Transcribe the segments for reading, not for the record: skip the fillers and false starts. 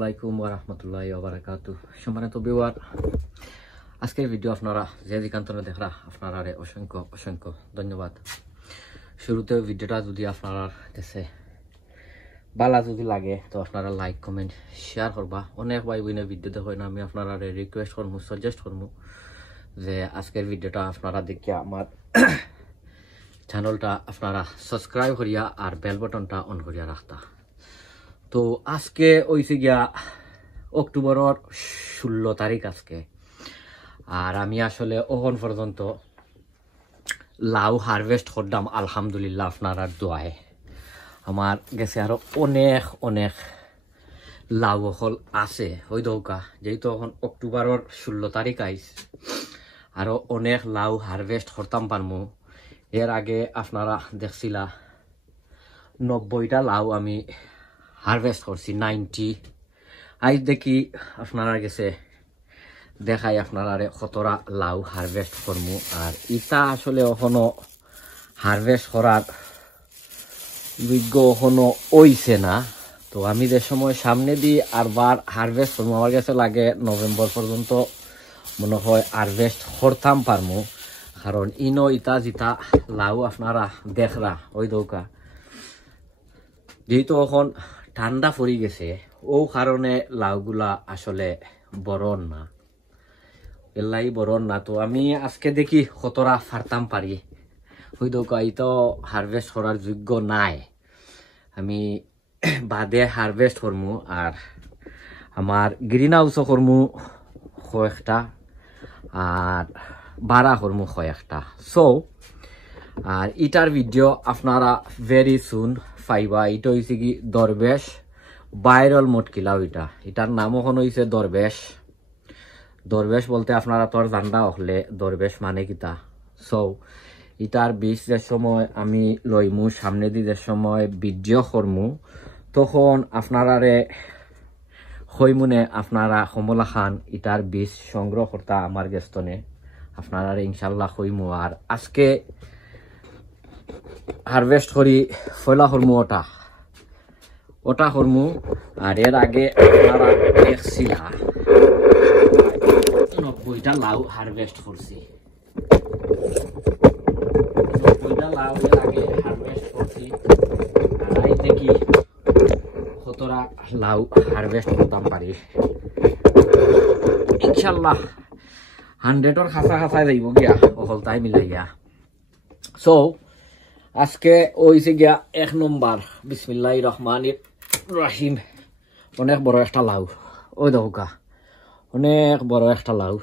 আলাইকুম ওয়া রাহমাতুল্লাহি ওয়া বারাকাতুহু। সম্মানিত ভিউয়ার, আজকের ভিডিও আপনারা যে যেখানে দেখরা আপনারা অসংখ্য অসংখ্য ধন্যবাদ। শুরুতে ভিডিওটা যদি আপনারা কাছে ভালো যদি লাগে তো আপনারা লাইক কমেন্ট শেয়ার করবা। অনেক ভাই বোনে ভিডিও দেখেন, আমি আপনারা রিকোয়েস্ট করবো, সাজেস্ট করবো যে আজকের ভিডিওটা আপনারা দেখিয়া আমার চ্যানেলটা আপনারা সাবস্ক্রাইব করিয়া আর বেল বাটনটা অন করিয়া রাখতা। তো আজকে হইছে গিয়া অক্টোবরের 16 তারিখ আজকে, আর আমি আসলে ওখান পর্যন্ত লাউ হারভেস্ট করলাম আলহামদুলিল্লাহ আপনারা দোয়ায়। আমার গেছে আরো অনেক অনেক লাউ হল আছে ওই দৌকা, যেহেতু এখন অক্টোবরের 16 তারিখ আইস, আরো অনেক লাউ হারভেস্ট করতাম পারমু। এর আগে আপনারা দেখছিলা 90টা লাউ আমি হারভেস্ট করছি, 90। আজ দেখি আপনারা গেছে দেখাই আপনারা কতটা লাউ হারভেস্ট করমু। আর ইটা আসলে এখনো হারভেস্ট করার যোগ্য এখনো হইছে না। তো আমি যে সময় সামনে দিয়ে আরবার হারভেস্ট করবো, আমার কাছে লাগে নভেম্বর পর্যন্ত মনে হয় হারভেস্ট করতাম পারমু। কারণ ইনো ইটা যেটা লাউ আপনারা দেখরা ওই দৌকা, যেহেতু এখন ঠান্ডা পড়ে গেছে ও কারণে লাউগুলা আসলে বরণ না, এলাই বরণ না। তো আমি আজকে দেখি কতটা ফারতাম পারি ওই দৌকা, তো হারভেস্ট করার যোগ্য নাই, আমি বাদে হারভেস্ট করমু। আর আমার গ্রিন হাউসও করমু কয়েকটা, আর বাড়া করমু কয়েকটা। সো আর ইটার ভিডিও আপনারা ভেরি সুন পাইবা। এটা হয়েছে কি দরবেশ ভাইরাল মটকিলাও, এটার নাম এখন হয়েছে দরবেশ। দরবেশ বলতে আপনারা তোর জানডা হলে দরবেশ মানে কিতা। সো ইটার বীজ যে সময় আমি লইমু, সামনে দিয়ে যে সময় ভিডিও করমু, তখন আপনারা হইমুনে আপনারা কমলা খান ইটার বীজ সংগ্রহ করতা আমার গেস্তনে, আপনারা ইনশাল্লাহ হইমু। আর আজকে হারভেস্ট করি ফয়লা করমু ওটা করমু। আর এর আগে আপনারা দেখছিলা 90টা লাউ হারভেস্ট করছি, 90টা লাউ এর আগে হারভেস্ট করছি। আর এই দেখি কতটা লাউ হারভেস্ট করতাম পারি, ইনশাল্লাহ 100-এর খাঁচা খাঁচায় যাইব গিয়া অহলতাই মিলাইয়া। সো আজকে ওইছে গিয়া 1 নম্বর বিসমিল্লাহির রহমানির রহিম, অনেক বড় একটা লাউ ওই দৌকা, অনেক বড় একটা লাউ।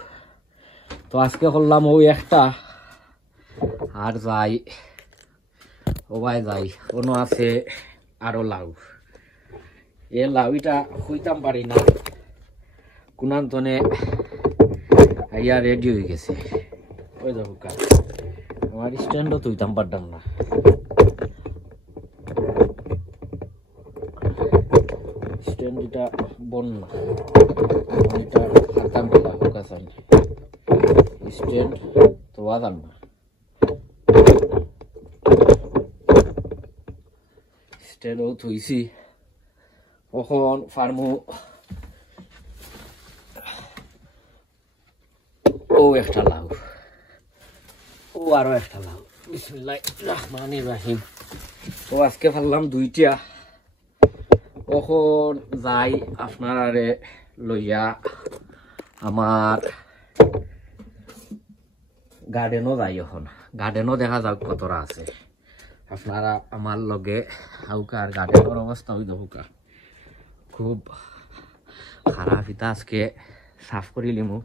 তো আজকে করলাম ওই একটা, আর যাই ওবাই যাই কোনো আছে আরো লাউ। এ লাউটা হইতাম পারি না, কোনান্তনে আইয়া রেডি হয়ে গেছে ওই দৌকা। আমার স্ট্যান্ডও তুইতাম পারতাম না, স্ট্যান্ড এটা বন্যা, এটা হাতাম পেলা হুকাসান স্ট্যান্ড তো আদাম না, স্ট্যান্ডও থুইছি। কখন ফার্মু ও একটা লাউ, ও আরো একটা লাউ, বিসমিল্লাহির রহমানির রহিম। তো আজকে ফারলাম 2টা। কখন যাই আপনারা লইয়া আমার গার্ডেনও যাই, এখন গার্ডেনও দেখা যাক কতটা আছে। আপনারা আমার লগে হাউকা, আর গার্ডেনের অবস্থা ওই দৌকা খুব খারাপ। ইতা আজকে সাফ করি লিমু,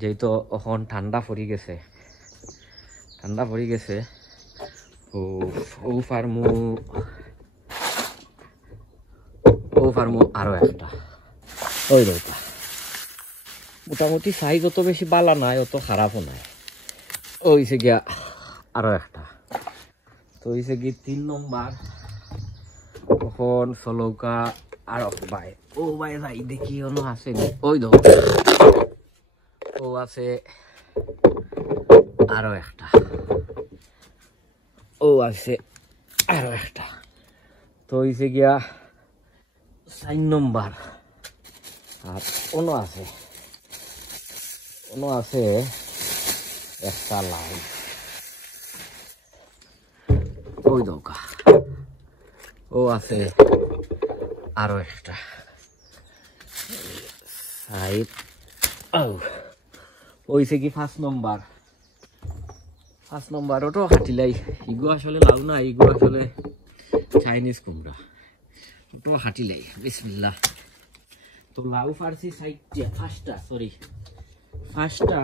যেহেতু এখন ঠান্ডা পড়ি গেছে, ও ফার্মু আরো একটা ওই দৌকা। মোটামুটি সাইজ অত বেশি বালা নাই, অত খারাপও নাই। ওইছে গিয়া আরো একটা, তো হইছে কি 3 নম্বর। তখন চলৌকা আরো ভাই ও ভাই যাই দেখি অন্য আছে ওই দৌকা, ও আছে আরো একটা, ও আছে আরো একটা। তো হইছে গিয়া 4 নম্বর আর অন্য আছে একটা লাউ ওই দৌকা ও আছে আরো একটা সাইড ওইছে কি 5 নম্বর ওটো হাটিলাই ইগো আসলে লাউ না ইগো আসলে চাইনিজ কুমড়া ওটো হাটিলাই বিসমিল্লাহ তো লাউ ফারসি সাইডটা ফার্স্টটা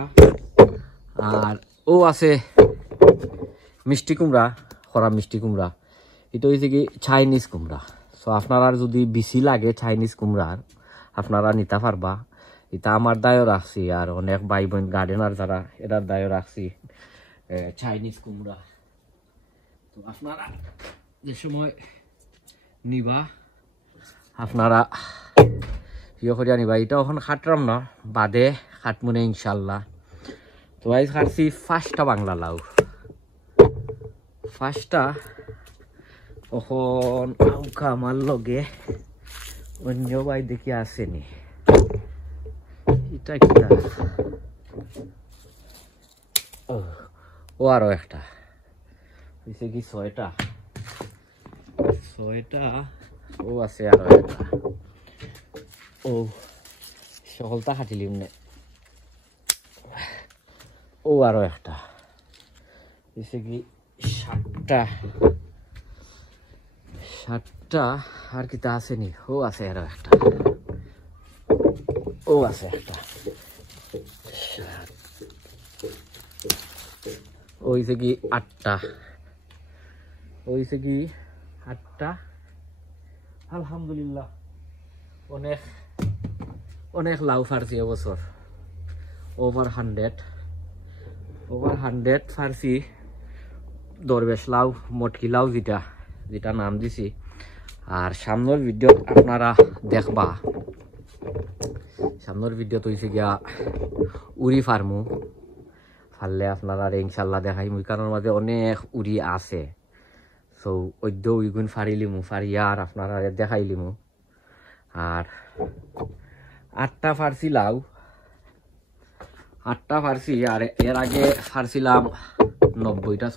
আর ও আছে মিষ্টি কুমড়া খরা মিষ্টি কুমড়া এটা হইছে কি চাইনিজ কুমড়া সো আপনারা যদি বেশি লাগে চাইনিজ কুমড়ার আপনারা নিতে পারবা এটা আমার দায়ও রাখছি আর অনেক ভাই বোন গার্ডেনার যারা এটার দায়ও রাখছি চাইনিজ কুমড়া তো আপনারা যে সময় নিবা আপনারা ইয়ে করিয়া নিবা এটা এখন খাটরাম না বাদে খাটমুনে ইনশাল্লাহ তো আজ খাটছি 5টা বাংলা লাউ 5টা এখন আউকা আমার লগে অন্য ভাই দেখি আসেনি এটা কিটা ও আরো একটা হয়েছে কি 6টা ও আছে আরো একটা ও সকলটা খাটিলিম নে ও আরো একটা হয়েছে কি 7টা আর কিটা আসেনি ও আছে আরো একটা ও আছে একটা ওইছে কি 8টা আলহামদুলিল্লাহ অনেক লাউ ফারছি এবছর ওভার 100 ফারছি দরবেশ লাউ মটকি লাউ যেটা নাম দিছি আর সামনের ভিডিও আপনারা দেখবা সামনের ভিডিও তো হয়েছে গিয়া উড়ি ফার্মু ফারলে আপনারা ইনশাল্লাহ দেখাই মুই কারণ মাঝে অনেক উড়ি আছে সো ওইদ্য উইগুন ফারিলিমু ফারিয়া আর আপনারা দেখাইলিমু আর 8টা ফারছি লাউ 8টা ফারছি আর এর আগে ফারছিলাম 90টা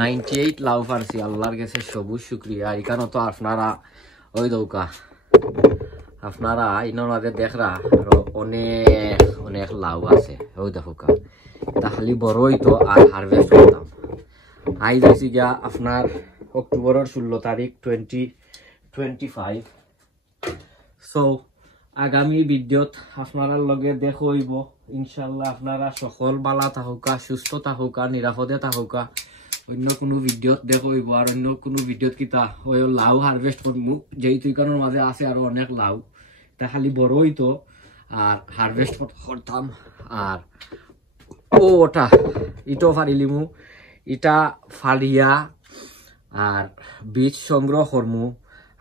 98 লাউ ফারছি আল্লাহর কাছে সবুজ শুক্রিয়া এখানে তো আপনারা ওই দৌকা আপনারা ইনার মাঝে দেখরা আরো অনেক লাউ আছে ওই দেখোকা তা খালি বড়ই তো আর হারভেস্ট করতাম আইজ হয়েছি গিয়া আপনার অক্টোবরের 16 তারিখ 2025 সো আগামী ভিডিওত আপনারা লগে দেখইব ইনশাল্লাহ আপনারা সকল বালা থাকুকা সুস্থ থাকুকা নিরাপদে থাকুকা অন্য কোনো ভিডিওত দেখইব আর অন্য কোনো ভিডিওত কিতা ওই লাউ হারভেস্ট করমু যেহেতু এখানোর মাঝে আছে আরো অনেক লাউ তা খালি বড়ই তো আর হারভেস্ট করতাম আর ওটা ইটো ফারিলিমু ইটা ফালিয়া আর বীজ সংগ্রহ করমু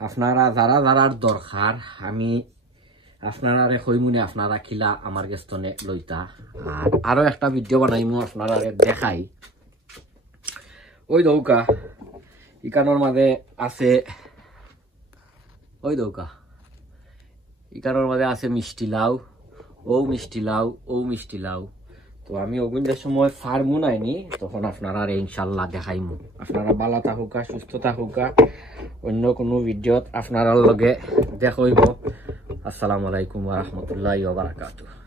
আপনারা যারা দরকার আমি আপনারা কইমুনে আপনারা খিলা আমার গেস্তনে লইতা আর আরো একটা ভিডিও বানাইমু আপনারা দেখাই ওই দৌকা ইকানোর মাঝে আছে ওই দৌকা ইকানোর মাঝে আছে মিষ্টি লাউ তো আমি ওগুলোর সময় ফার্মু নাইনি তখন আপনারা ইনশাল্লাহ দেখাইমু আপনারা ভালো থাকুকা সুস্থ থাকুকা অন্য কোনো ভিডিওত আপনারা লগে দেখইব আসসালামু আলাইকুম ওয়া রাহমাতুল্লাহি ওয়া বারাকাতুহু।